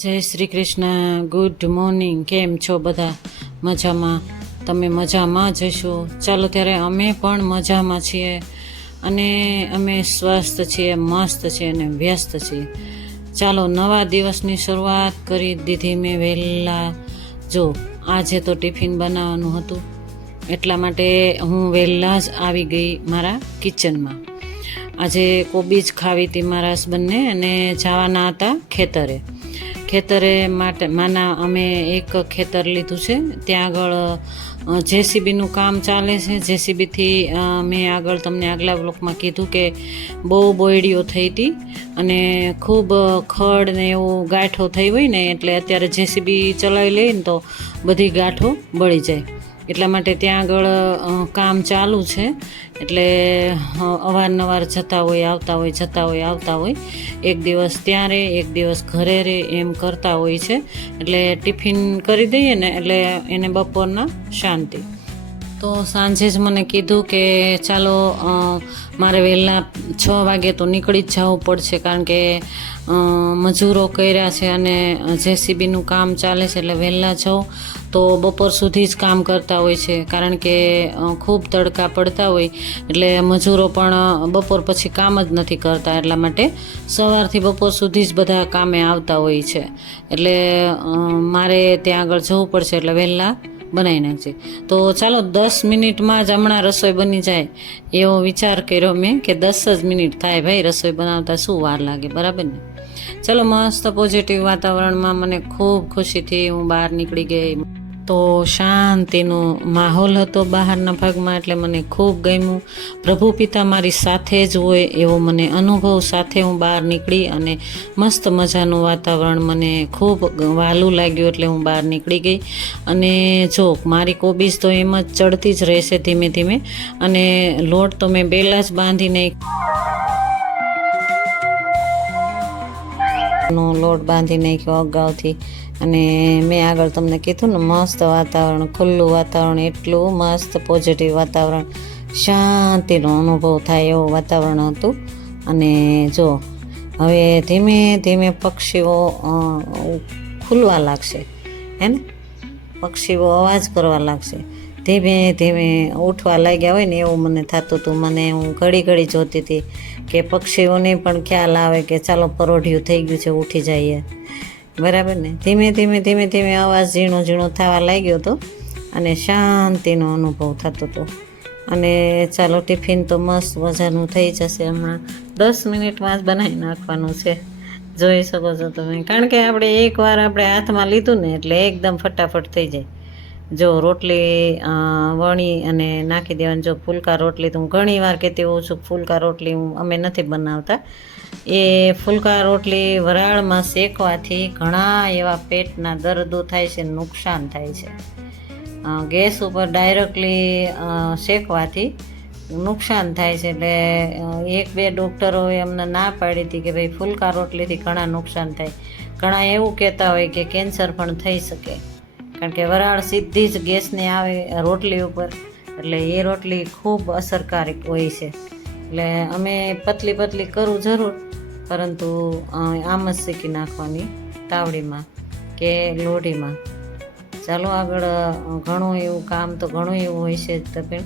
જય Shri Krishna. Good morning. કેમ છો બધા? મજામાં? તમે મજામાં જ હશો. ચાલો ત્યારે અમે પણ મજામાં છીએ અને અમે સ્વસ્થ છીએ, મસ્ત છીએ અને વ્યસ્ત છીએ. ચાલો નવા દિવસની શરૂઆત કરી દીધી મેં વહેલા. જો આજે તો ટિફિન બનાવવાનું હતું એટલા માટે હું વહેલા જ આવી ગઈ મારા કિચનમાં. આજે કોબીજ ખાવી હતી મારા હસબન્ડને અને જવાના હતા ખેતરે માટે અમે એક ખેતર લીધું છે. ત્યાં આગળ જેસીબીનું કામ ચાલે છે. જેસીબીથી મેં આગળ તમને આગલા બ્લોકમાં કીધું કે બહુ બોયડીઓ થઈ હતી અને ખૂબ ખડ ને એવું ગાંઠો થઈ હોય ને, એટલે અત્યારે જેસીબી ચલાવી લઈએ ને તો બધી ગાંઠો બળી જાય. એટલા માટે ત્યાં આગળ કામ ચાલુ છે. એટલે અવારનવાર જતા હોય આવતા હોય. એક દિવસ ત્યાં રહે, એક દિવસ ઘરે રહે, એમ કરતા હોય છે. એટલે ટિફિન કરી દઈએ ને એટલે એને બપોરના શાંતિ. તો સાંજે જ મને કીધું કે ચાલો મારે વહેલા 6 વાગે તો નીકળી જ જવું પડશે, કારણ કે મજૂરો કર્યા છે અને જેસીબીનું કામ ચાલે છે. એટલે વહેલા જાઉં તો બપોર સુધી જ કામ કરતા હોય છે, કારણ કે ખૂબ તડકા પડતા હોય એટલે મજૂરો પણ બપોર પછી કામ જ નથી કરતા. એટલા માટે સવારથી બપોર સુધી જ બધા કામે આવતા હોય છે. એટલે મારે ત્યાં આગળ જવું પડશે, એટલે વહેલા બનાવી નાખજે. તો ચાલો 10 મિનિટમાં જ હમણાં રસોઈ બની જાય એવો વિચાર કર્યો મેં કે 10 જ મિનિટ થાય ભાઈ, રસોઈ બનાવતા શું વાર લાગે, બરાબર ને? ચલો મસ્ત પોઝિટિવ વાતાવરણમાં મને ખૂબ ખુશીથી હું બહાર નીકળી ગઈ. તો શાંતિનો માહોલ હતો બહારના ભાગમાં, એટલે મને ખૂબ ગમ્યું. પ્રભુ પિતા મારી સાથે જ હોય એવો મને અનુભવ સાથે હું બહાર નીકળી અને મસ્ત મજાનું વાતાવરણ મને ખૂબ વહાલું લાગ્યું, એટલે હું બહાર નીકળી ગઈ. અને જો મારી કોબીજ તો એમ જ ચડતી જ રહેશે ધીમે ધીમે. અને લોટ તો મેં પહેલાં જ બાંધી લોટ બાંધી નાખ્યો અગાઉથી. અને મેં આગળ તમને કીધું ને, મસ્ત વાતાવરણ, ખુલ્લું વાતાવરણ, એટલું મસ્ત પોઝિટિવ વાતાવરણ, શાંતિનો અનુભવ થાય એવું વાતાવરણ હતું. અને જો હવે ધીમે ધીમે પક્ષીઓ ખુલવા લાગશે, હે ને? પક્ષીઓ અવાજ કરવા લાગશે, ધીમે ધીમે ઉઠવા લાગ્યા હોય ને એવું મને થતું હતું. હું ઘડી જોતી હતી કે પક્ષીઓને પણ ખ્યાલ આવે કે ચાલો પરોઢિયું થઈ ગયું છે, ઉઠી જઈએ, બરાબર ને? ધીમે ધીમે અવાજ ઝીણો થવા લાગ્યો હતો અને શાંતિનો અનુભવ થતો હતો. અને ચાલો ટિફિન તો મસ્ત મજાનું થઈ જશે. હમણાં 10 મિનિટમાં જ બનાવી નાખવાનું છે, જોઈ શકો છો તમે. કારણ કે એકવાર આપણે હાથમાં લીધું ને એટલે એકદમ ફટાફટ થઈ જાય. જો રોટલી વણી અને નાખી દેવાની. જો ફુલકા રોટલી તો હું ઘણી વાર કહેતી હોઉં છું, ફુલકા રોટલી અમે નથી બનાવતા. એ ફુલકા રોટલી વરાળમાં શેકવાથી ઘણા એવા પેટના દર્દો થાય છે, નુકસાન થાય છે. ગેસ ઉપર ડાયરેક્ટલી શેકવાથી નુકસાન થાય છે. એટલે 1-2 ડૉક્ટરોએ અમને ના પાડી હતી કે ભાઈ ફુલકા રોટલીથી ઘણા નુકસાન થાય. ઘણા એવું કહેતા હોય કે કેન્સર પણ થઈ શકે, કારણ કે વરાળ સીધી જ ગેસની આવે રોટલી ઉપર. એટલે એ રોટલી ખૂબ અસરકારક હોય છે. એટલે અમે પતલી કરું જરૂર, પરંતુ આમ જ શેકી નાખવાની તાવડીમાં કે લોઢીમાં. ચાલો આગળ ઘણું એવું કામ તો ઘણું એવું હોય છે જ પણ,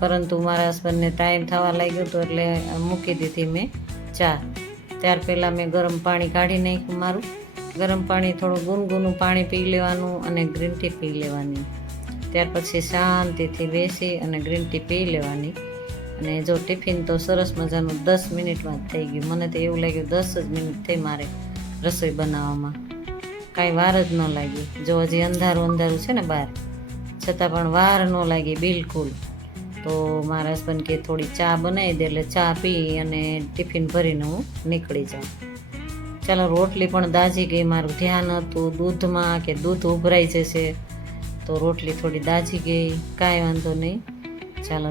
પરંતુ મારા હસબન્ડને ટાઈમ થવા લાગ્યો હતો એટલે મૂકી દીધી મેં ચા. ત્યાર પહેલાં મેં ગરમ પાણી કાઢી નાખ્યું મારું. ગરમ પાણી, થોડું ગુનગુનું પાણી પી લેવાનું અને ગ્રીન ટી પી લેવાની. ત્યાર પછી શાંતિથી બેસી અને ગ્રીન ટી પી લેવાની. અને જો ટિફિન તો સરસ મજાનું 10 મિનિટમાં જ થઈ ગયું. મને તો એવું લાગ્યું 10 જ મિનિટ થઈ મારે રસોઈ બનાવવામાં, કાંઈ વાર જ ન લાગી. જો હજી અંધારું છે ને બહાર, છતાં પણ વાર ન લાગી બિલકુલ. તો મારા હસબન્ડ કે થોડી ચા બનાવી દે, એટલે ચા પી અને ટિફિન ભરીને હું નીકળી જાઉં. ચાલો રોટલી પણ દાજી ગઈ. મારું ધ્યાન હતું દૂધમાં કે દૂધ ઉભરાઈ જશે, તો રોટલી થોડી દાજી ગઈ. કાંઈ વાંધો નહીં. ચાલો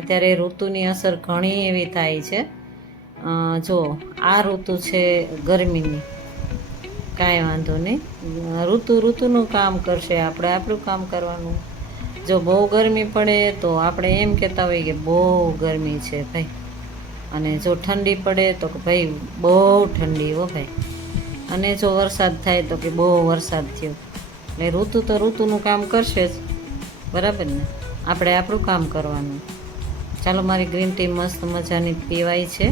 અત્યારે ઋતુની અસર ઘણી એવી થાય છે. જો આ ઋતુ છે ગરમીની, કાંઈ વાંધો નહીં. ઋતુનું કામ કરશે, આપણે આપણું કામ કરવાનું. જો બહુ ગરમી પડે તો આપણે એમ કહેતા હોય કે બહુ ગરમી છે ભાઈ, અને જો ઠંડી પડે તો કે ભાઈ બહુ ઠંડી હો ભાઈ. અને જો વરસાદ થાય તો કે બહુ વરસાદ થયો. એટલે ઋતુ તો ઋતુનું કામ કરશે જ, બરાબર ને? આપણે આપણું કામ કરવાનું. ચાલો, મારી ગ્રીન ટી મસ્ત મજાની પીવાય છે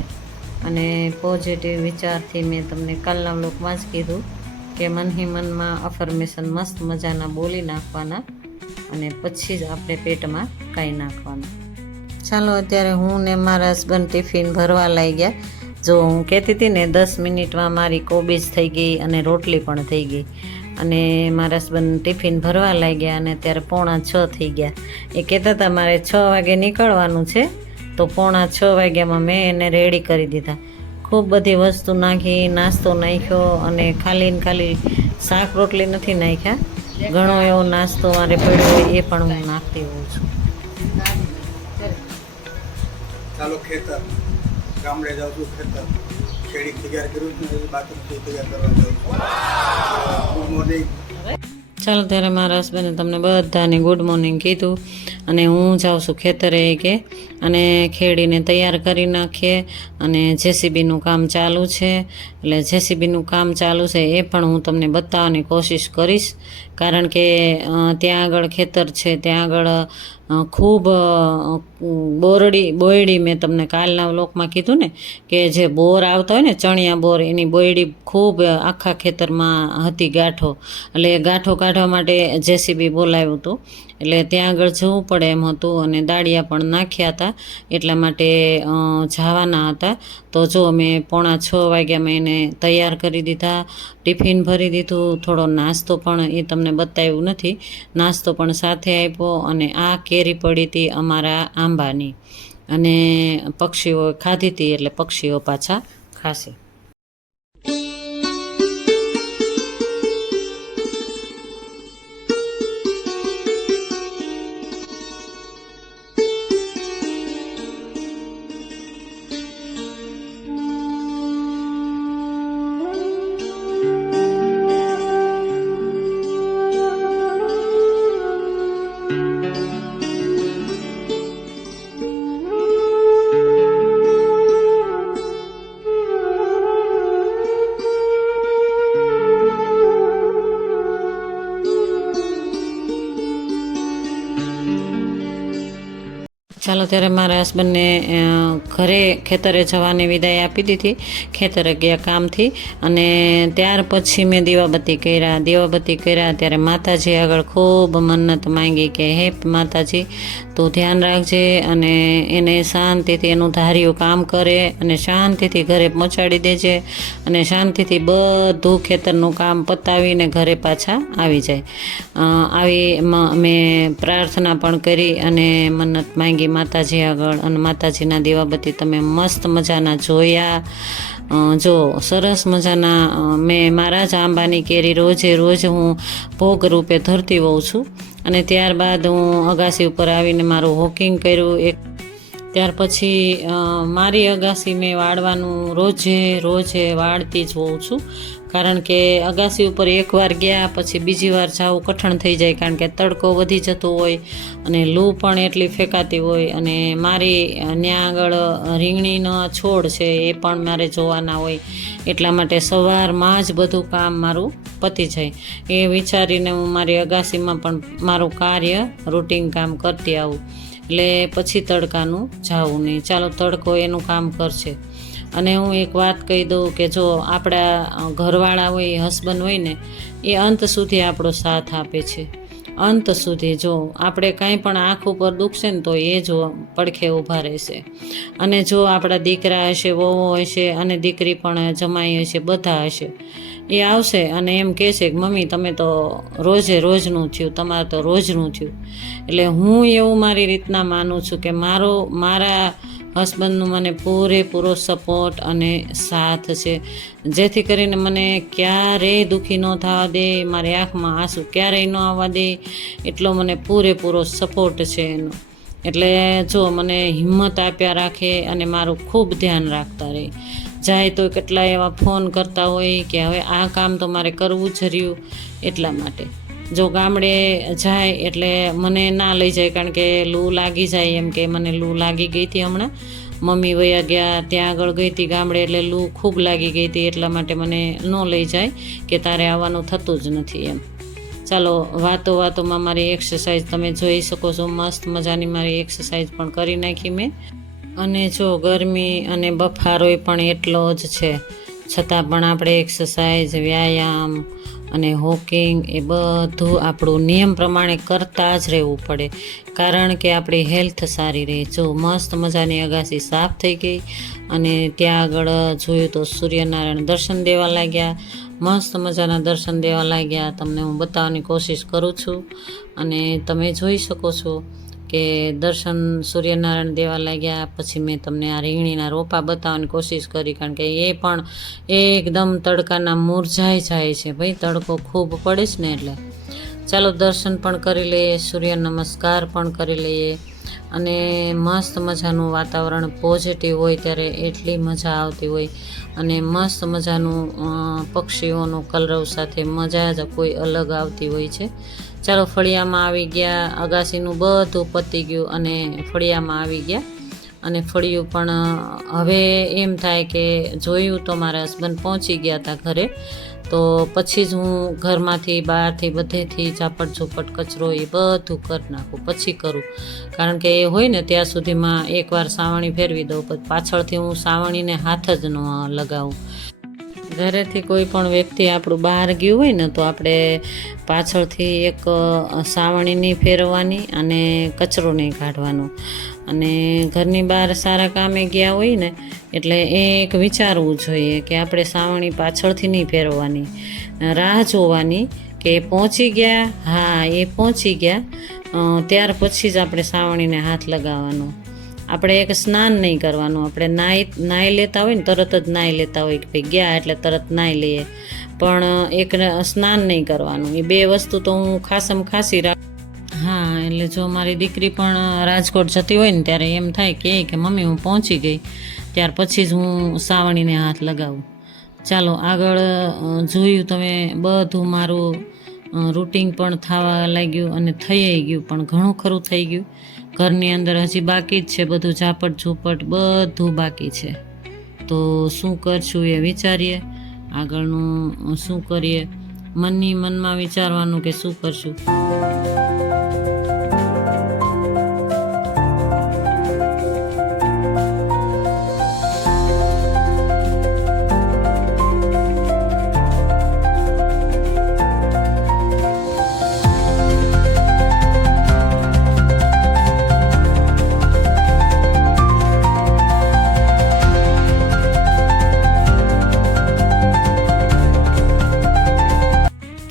અને પોઝિટિવ વિચારથી મેં તમને કાલના વ્લોગમાં જ કીધું કે મનથી મનમાં અફર્મેશન મસ્ત મજાના બોલી નાખવાના અને પછી જ આપણે પેટમાં ખાઈ નાખવાના. ચાલો, અત્યારે હું ને મારા હસબન્ડ ટિફિન ભરવા લાગી ગયા. જો હું કહેતી હતી ને 10 મિનિટમાં મારી કોબીજ થઈ ગઈ અને રોટલી પણ થઈ ગઈ. અને મારા હસબન્ડ ટિફિન ભરવા લાગ્યા અને અત્યારે 5:45 થઈ ગયા. એ કહેતા હતા મારે 6 વાગે નીકળવાનું છે, તો 5:45 વાગ્યામાં મેં એને રેડી કરી દીધા. ખૂબ બધી વસ્તુ નાખી, નાસ્તો નાખ્યો અને ખાલી શાક રોટલી નથી નાખ્યા. ઘણો એવો નાસ્તો મારે પડ્યો હોય એ પણ હું નાખતી હોઉં છું. ચાલો, ખેતર ગામડે જાઉં છું. ખેતર ખેડી તૈયાર કર્યું છું, બાથરૂમ તૈયાર કરવા જાઉં છું. Good morning. ચાલો, ત્યારે મારા હસબન્ડે તમને બધાને ગુડ મોર્નિંગ કીધું અને હું જાઉં છું ખેતરે કે અને ખેડીને તૈયાર કરી નાખીએ. અને જેસીબીનું કામ ચાલુ છે, એટલે જેસીબીનું કામ ચાલુ છે એ પણ હું તમને બતાવવાની કોશિશ કરીશ. કારણ કે ત્યાં આગળ ખેતર છે, ત્યાં આગળ ખૂબ બોયડી મેં તમને કાલના વ્લોગમાં કીધું ને કે જે બોર આવતા હોય ને ચણિયા બોર, એની બોયડી ખૂબ આખા ખેતરમાં હતી ગાંઠો. એટલે એ ગાંઠો કાઢવા માટે જેસીબી બોલાવ્યું હતું. એટલે ત્યાં આગળ જવું પડે એમ હતું અને દાળિયા પણ નાખ્યા હતા, એટલા માટે જવાના હતા. તો જો મેં 5:45 વાગ્યા મેં એને તૈયાર કરી દીધા, ટિફિન ભરી દીધું. થોડો નાસ્તો પણ એ તમને બતાવ્યું નથી, નાસ્તો પણ સાથે આપ્યો. અને આ કેરી પડી હતી અમારા આંબાની અને પક્ષીઓ ખાધી હતી, એટલે પક્ષીઓ પાછા ખાશે. ચાલો, ત્યારે મારા હસબન્ડને ઘરે ખેતરે જવાની વિદાય આપી દીધી. ખેતરે ગયા કામથી અને ત્યાર પછી મેં દીવાબત્તી કર્યા. ત્યારે માતાજી આગળ ખૂબ મન્નત માંગી કે હે માતાજી, તું ધ્યાન રાખજે અને એને શાંતિથી એનું ધાર્યું કામ કરે અને શાંતિથી ઘરે પહોંચાડી દેજે અને શાંતિથી બધું ખેતરનું કામ પતાવીને ઘરે પાછા આવી જાય. આવી મેં પ્રાર્થના પણ કરી અને મન્નત માંગી માતાજી આગળ. અને માતાજીના દીવાબત્તી તમે મસ્ત મજાના જોયા. જો સરસ મજાના મેં મારા જ આંબાની કેરી રોજ હું ભોગ રૂપે ધરતી હોઉં છું. અને ત્યારબાદ હું અગાસી ઉપર આવીને મારું વોકિંગ કર્યું. ત્યાર પછી મારી અગાસી મેં વાળવાનું રોજે વાળતી જ હોઉં છું. કારણ કે અગાસી ઉપર એકવાર ગયા પછી બીજી વાર જવું કઠણ થઈ જાય, કારણ કે તડકો વધી જતો હોય અને લૂ પણ એટલી ફેંકાતી હોય. અને મારી ત્યાં આગળ રીંગણીનો છોડ છે એ પણ મારે જોવાના હોય, એટલા માટે સવારમાં જ બધું કામ મારું પતી જાય. એ વિચારીને હું મારી અગાસીમાં પણ મારું કાર્ય રૂટીન કામ કરતી આવું, એટલે પછી તડકાનું જાવું નહીં. ચાલો, તડકો એનું કામ કરશે. અને હું એક વાત કહી દઉં કે જો આપણા ઘરવાળા હોય, હસબન્ડ હોય ને, એ અંત સુધી આપણો સાથ આપે છે. અંત સુધી. જો આપણે કાંઈ પણ આંખ ઉપર દુખશે ને તો એ જો પડખે ઊભા રહેશે. અને જો આપણા દીકરા હશે, વહુ હશે અને દીકરી પણ જમાઈ હશે, બધા હશે, એ આવશે અને એમ કહેશે કે મમ્મી તમે તો રોજનું થયું, તમારે તો રોજનું થયું. એટલે હું એવું મારી રીતના માનું છું કે મારા હસબન્ડનું મને પૂરેપૂરો સપોર્ટ અને સાથ છે, જેથી કરીને મને ક્યારેય દુઃખી ન થવા દે, મારી આંખમાં આંસુ ક્યારેય ન આવવા દે, એટલો મને પૂરેપૂરો સપોર્ટ છે એનો. એટલે જો મને હિંમત આપ્યા રાખે અને મારું ખૂબ ધ્યાન રાખતા રહે. જાય તો કેટલા એવા ફોન કરતા હોય કે હવે આ કામ તો મારે કરવું જ રહ્યું, એટલા માટે. જો ગામડે જાય એટલે મને ના લઈ જાય, કારણ કે લૂ લાગી જાય, એમ કે મને લૂ લાગી ગઈ હતી હમણાં મમ્મી વયા ગયા, ત્યાં આગળ ગઈ હતી ગામડે, એટલે લૂ ખૂબ લાગી ગઈ હતી, એટલા માટે મને ન લઈ જાય કે તારે આવવાનું થતું જ નથી એમ. ચાલો, વાતોમાં મારી એક્સરસાઇઝ તમે જોઈ શકો છો, મસ્ત મજાની મારી એક્સરસાઇઝ પણ કરી નાખી મેં. અને જો ગરમી અને બફારોય પણ એટલો જ છે, છતાં પણ આપણે એક્સરસાઇઝ, વ્યાયામ અને વોકિંગ એ બધું આપણું નિયમ પ્રમાણે કરતા જ રહેવું પડે, કારણ કે આપણી હેલ્થ સારી રહે. જો મસ્ત મજાની અગાસી સાફ થઈ ગઈ અને ત્યાં આગળ જોયું તો સૂર્યનારાયણ દર્શન દેવા લાગ્યા, મસ્ત મજાના દર્શન દેવા લાગ્યા. તમને હું બતાવવાની કોશિશ કરું છું અને તમે જોઈ શકો છો કે દર્શન સૂર્યનારાયણ દેવા લાગ્યા. પછી મેં તમને આ રીંગણીના રોપા બતાવવાની કોશિશ કરી, કારણ કે એ પણ એકદમ તડકાના મુરઝાઈ જાય છે ભાઈ, તડકો ખૂબ પડે છે ને એટલે. ચાલો, દર્શન પણ કરી લઈએ, સૂર્ય નમસ્કાર પણ કરી લઈએ. અને મસ્ત મજાનું વાતાવરણ પોઝિટિવ હોય ત્યારે એટલી મજા આવતી હોય, અને મસ્ત મજાનું પક્ષીઓનું કલરવ સાથે મજા જ કોઈ અલગ આવતી હોય છે. ચાલો, ફળિયામાં આવી ગયા, અગાસીનું બધું પતી ગયું અને ફળિયામાં આવી ગયા. અને ફળિયું પણ હવે એમ થાય કે જોયું તો મારા હસબન્ડ પહોંચી ગયા હતા ઘરે, તો પછી જ હું ઘરમાંથી બહારથી બધેથી ઝાપટ ઝૂપટ કચરો એ બધું કરી નાખું, પછી કરું. કારણ કે એ હોય ને ત્યાં સુધીમાં એકવાર સાવણી ફેરવી દઉં, પછી પાછળથી હું સાવણીને હાથ જ ન લગાવું. ઘરેથી કોઈ પણ વ્યક્તિ આપણું બહાર ગયું હોય ને તો આપણે પાછળથી એક સાવણી નહીં ફેરવવાની અને કચરો નહીં કાઢવાનો. અને ઘરની બહાર સારા કામે ગયા હોય ને એટલે એ એક વિચારવું જોઈએ કે આપણે સાવણી પાછળથી નહીં ફેરવવાની, રાહ જોવાની કે પહોંચી ગયા, હા એ પહોંચી ગયા ત્યાર પછી જ આપણે સાવણીને હાથ લગાવવાનો. આપણે એક સ્નાન નહીં કરવાનું, આપણે નાહી લેતા હોય ને તરત જ નાહી લેતા હોય કે ભાઈ ગયા એટલે તરત નાહી લઈએ, પણ એક સ્નાન નહીં કરવાનું. એ બે વસ્તુ તો હું ખાસી રાખ. હા, એટલે જો મારી દીકરી પણ રાજકોટ જતી હોય ને ત્યારે એમ થાય કે મમ્મી હું પહોંચી ગઈ, ત્યાર પછી જ હું સાવણીને હાથ લગાવું. ચાલો, આગળ જોયું તમે બધું મારું રૂટિન પણ થવા લાગ્યું અને થઈ ગયું, પણ ઘણું ખરું થઈ ગયું. ઘરની અંદર હજી બાકી જ છે બધું, ઝાપટ ઝૂપટ બધું બાકી છે. તો શું કરશું એ વિચારીએ, આગળનું શું કરીએ, મનમાં વિચારવાનું કે શું કરશું.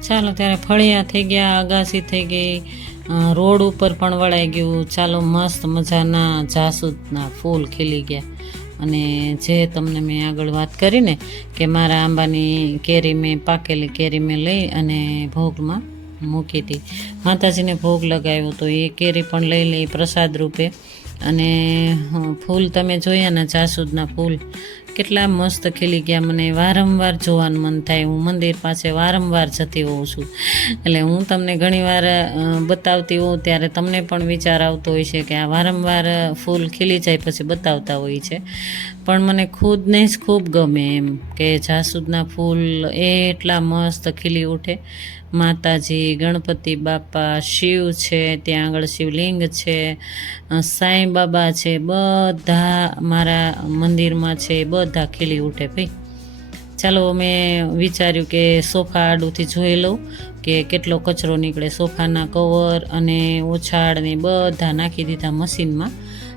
ચાલો, ત્યારે ફળિયા થઈ ગયા, અગાસી થઈ ગઈ, રોડ ઉપર પણ વળાઈ ગયું. ચાલો, મસ્ત મજાના જાસૂદના ફૂલ ખીલી ગયા. અને જે તમને મેં આગળ વાત કરી ને કે મારા આંબાની કેરી મેં, પાકેલી કેરી મેં લઈ અને ભોગમાં મૂકી હતી, માતાજીને ભોગ લગાવ્યો તો એ કેરી પણ લઈ લઈ પ્રસાદ રૂપે. અને ફૂલ તમે જોયા ને, જાસૂદના ફૂલ કેટલા મસ્ત ખીલી ગયા. મને વારંવાર જોવાનું મન થાય, હું મંદિર પાસે વારંવાર જતી હોઉં છું, એટલે હું તમને ઘણીવાર બતાવતી હોઉં ત્યારે તમને પણ વિચાર આવતો હોય છે કે આ વારંવાર ફૂલ ખીલી જાય પછી બતાવતા હોય છે, પણ મને ખુદને જ ખૂબ ગમે એમ કે જાસૂદના ફૂલ એટલા મસ્ત ખીલી ઉઠે. માતાજી, ગણપતિ બાપા, શિવ છે, ત્યાં આગળ શિવલિંગ છે, સાંઈ બાબા છે, બધા મારા મંદિરમાં છે, બધા ખીલી ઉઠે ભાઈ. ચાલો, મેં વિચાર્યું કે સોફા આડુંથી જોઈ લઉં કે કેટલો કચરો નીકળે. સોફાના કવર અને ઓછાળ ને બધા નાખી દીધા મશીનમાં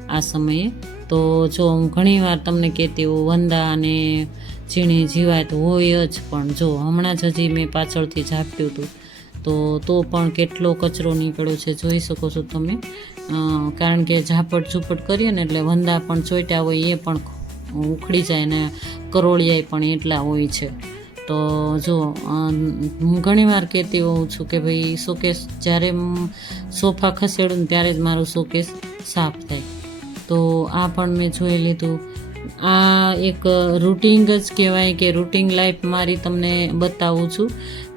આ સમયે. તો જો હું ઘણીવાર તમને કહેતી હોઉં, વંદા અને ઝીણી જીવાત હોય જ, પણ જો હમણાં જ હજી મેં પાછળથી ઝાંપ્યું હતું તો પણ કેટલો કચરો નીકળ્યો છે, જોઈ શકો છો તમે. કારણ કે ઝાપટ ઝૂપટ કરીએ ને એટલે વંદા પણ ચોટ્યા હોય એ પણ ઉખડી જાય ને કરોળિયાય પણ એટલા હોય છે. તો જો હું ઘણીવાર કહેતી હોઉં છું કે ભાઈ શોકેસ જ્યારે સોફા ખસેડું ને ત્યારે જ મારું શોકેસ સાફ થાય. તો આ પણ મેં જોઈ લીધું. આ એક રૂટિન જ કહેવાય કે રૂટિન લાઈફ મારી તમને બતાવું છું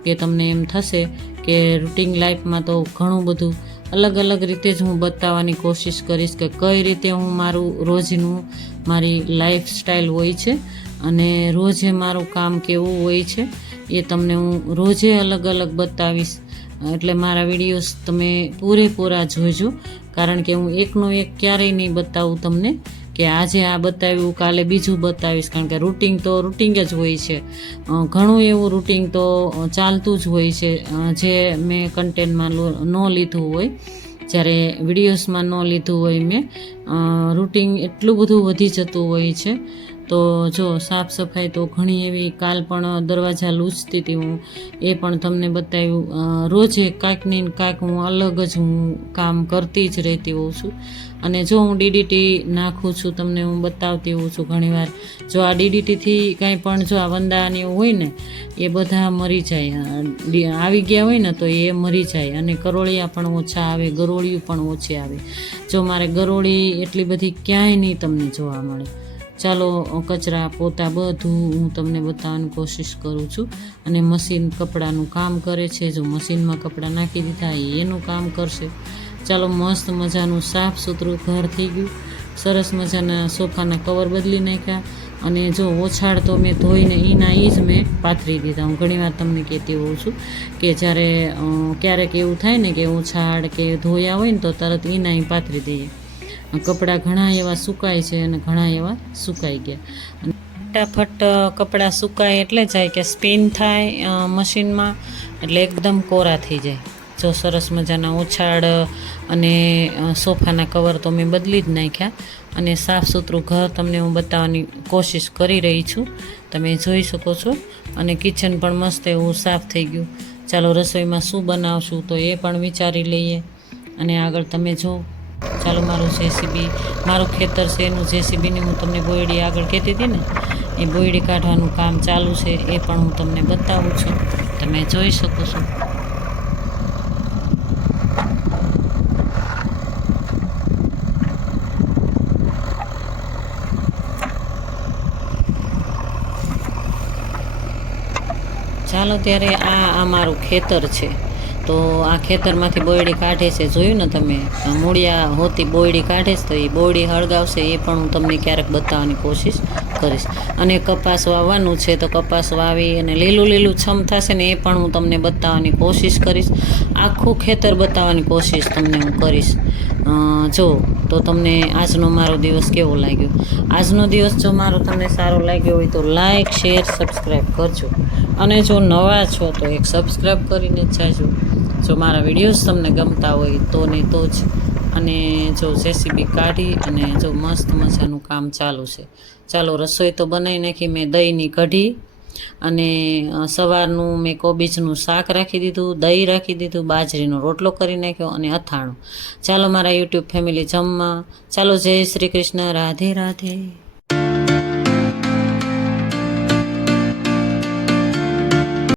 કે તમને એમ થશે કે રૂટિન લાઈફમાં તો ઘણું બધું અલગ અલગ રીતે જ હું બતાવવાની કોશિશ કરીશ કે કઈ રીતે હું મારું રોજનું મારી લાઈફસ્ટાઈલ હોય છે અને રોજે મારું કામ કેવું હોય છે એ તમને હું રોજે અલગ અલગ બતાવીશ. એટલે મારા વિડીયોઝ તમે પૂરેપૂરા જોજો, કારણ કે હું એકનો એક ક્યારેય નહીં બતાવું તમને કે આજે આ બતાવ્યું કાલે બીજું બતાવીશ, કારણ કે રૂટિન તો રૂટિન જ હોય છે. ઘણું એવું રૂટિન તો ચાલતું જ હોય છે જે મેં કન્ટેન્ટમાં ન લીધું હોય, જ્યારે વિડીયોઝમાં ન લીધું હોય મેં. રૂટિન એટલું બધું વધી જતું હોય છે. તો જો સાફ સફાઈ તો ઘણી એવી, કાલ પણ દરવાજા લૂછતી હતી હું, એ પણ તમને બતાવ્યું. રોજે કાંઈક ને કાંઈક હું અલગ જ હું કામ કરતી જ રહેતી હોઉં છું. અને જો હું ડીડીટી નાખું છું તમને હું બતાવતી હોઉં છું ઘણીવાર. જો આ ડીડીટીથી કાંઈ પણ જો આ વંદાને એવું હોય ને એ બધા મરી જાય, આવી ગયા હોય ને તો એ મરી જાય. અને કરોળિયા પણ ઓછા આવે, ગરોળિયું પણ ઓછી આવે. જો મારે ગરોળી એટલી બધી ક્યાંય નહીં તમને જોવા મળે. ચાલો કચરા પોતા બધું હું તમને બતાવવાની કોશિશ કરું છું. અને મશીન કપડાનું કામ કરે છે, જો મશીનમાં કપડાં નાખી દીધા એનું કામ કરશે. ચાલો મસ્ત મજાનું સાફ સુથરું ઘર થઈ ગયું. સરસ મજાના સોફાના કવર બદલી નાખ્યા. અને જો ઓછાડ તો મેં ધોઈને એના એ જ મેં પાથરી દીધા. હું ઘણીવાર તમને કહેતી હોઉં છું કે જ્યારે ક્યારેક એવું થાય ને કે ઓછાડ કે ધોયા હોય ને તો તરત એના એ પાથરી દઈએ. કપડાં ઘણા એવા સુકાય છે અને ઘણા એવા સુકાઈ ગયા. ફટાફટ કપડાં સુકાય એટલે જાય કે સ્પિન થાય મશીનમાં, એટલે એકદમ કોરા થઈ જાય. જો સરસ મજાના ઓછાડ અને સોફાના કવર તો મેં બદલી જ નાખ્યા. અને સાફ સુથરું ઘર તમને હું બતાવવાની કોશિશ કરી રહી છું, તમે જોઈ શકો છો. અને કિચન પણ મસ્ત એવું સાફ થઈ ગયું. ચાલો રસોઈમાં શું બનાવશું તો એ પણ વિચારી લઈએ. અને આગળ તમે જો, ચાલો મારું જેસીબી, મારું ખેતર છે એનું જેસીબીની હું તમને બોયડી આગળ કહેતી હતી ને, એ બોયડી કાઢવાનું કામ ચાલુ છે, એ પણ હું તમને બતાવું છું, તમે જોઈ શકો છો. ચાલો ત્યારે આ મારું ખેતર છે. તો આ ખેતરમાંથી બોયડી કાઢે છે, જોયું ને તમે, મૂળિયા હોતી બોયડી કાઢે છે. તો એ બોયડી હળગાવશે એ પણ હું તમને ક્યારેક બતાવવાની કોશિશ કરીશ. અને કપાસ વાવવાનું છે તો કપાસ વાવી અને લીલું લીલું છમ થશે ને એ પણ હું તમને બતાવવાની કોશિશ કરીશ. આખું ખેતર બતાવવાની કોશિશ તમને હું કરીશ. જો તો તમને આજનો મારો દિવસ કેવો લાગ્યો. આજનો દિવસ જો મારો તમને સારો લાગ્યો હોય તો લાઈક, શેર, સબસ્ક્રાઈબ કરજો. અને જો નવા છો તો એક સબસ્ક્રાઈબ કરીને જાજો. જો મારા વિડીયોઝ તમને ગમતા હોય તો નહીં તો જ. અને જો જેસીબી કાઢી અને જો મસ્ત મજાનું કામ ચાલુ છે. ચાલો રસોઈ તો બનાવી નાખી મેં, દહીંની કઢી અને સવારનું મેં કોબીજનું શાક રાખી દીધું, દહીં રાખી દીધું, બાજરીનો રોટલો કરી નાખ્યો અને અથાણું. ચાલો મારા યુટ્યુબ ફેમિલી જમવા. ચાલો જય શ્રી કૃષ્ણ, રાધે રાધે.